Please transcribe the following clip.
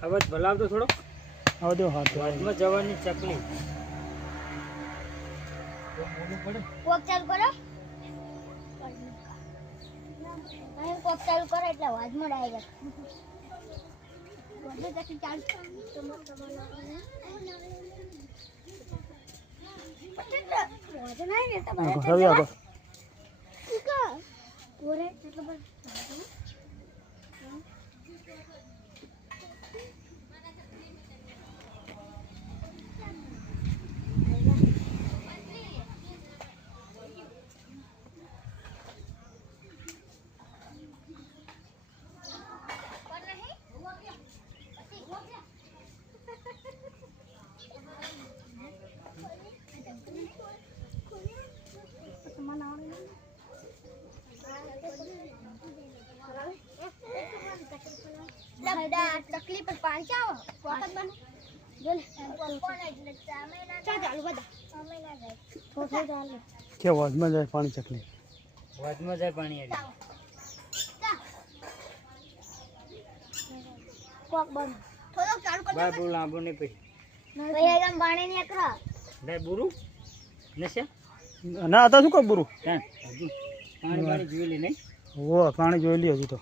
અવાજ ભલાવતો થોડો આવો દો હાથ વાજમાં જવાની ચકલી કોક ચાલુ કરો અહીં કોક ચાલુ કરો એટલે વાજમાં ડાયરેક્ટ વધુ તક ચાલુ વાજન નહીં ને તમારે હવે આગળ કા ઓરે એટલે બસ તકલીફ પાણી ચાવો વખત બને બોલ કોણ એટલે ચામે ના ચાલુ બધા અમે ના જાય થોડો ચાલે કે વાજમાં જાય પાણી ચકલી વાજમાં જાય પાણી આવી કોક બંધ થોડો ચાલુ કર બા બહુ લાંબો નહીં પછી ભાઈ એકદમ પાણી ની એકરા લે બુરુ નશા ના હતા શું કોઈ બુરું હા હજુ પાણી જોઈ લે નહીં ઓ પાણી જોઈ લ્યો હજુ તો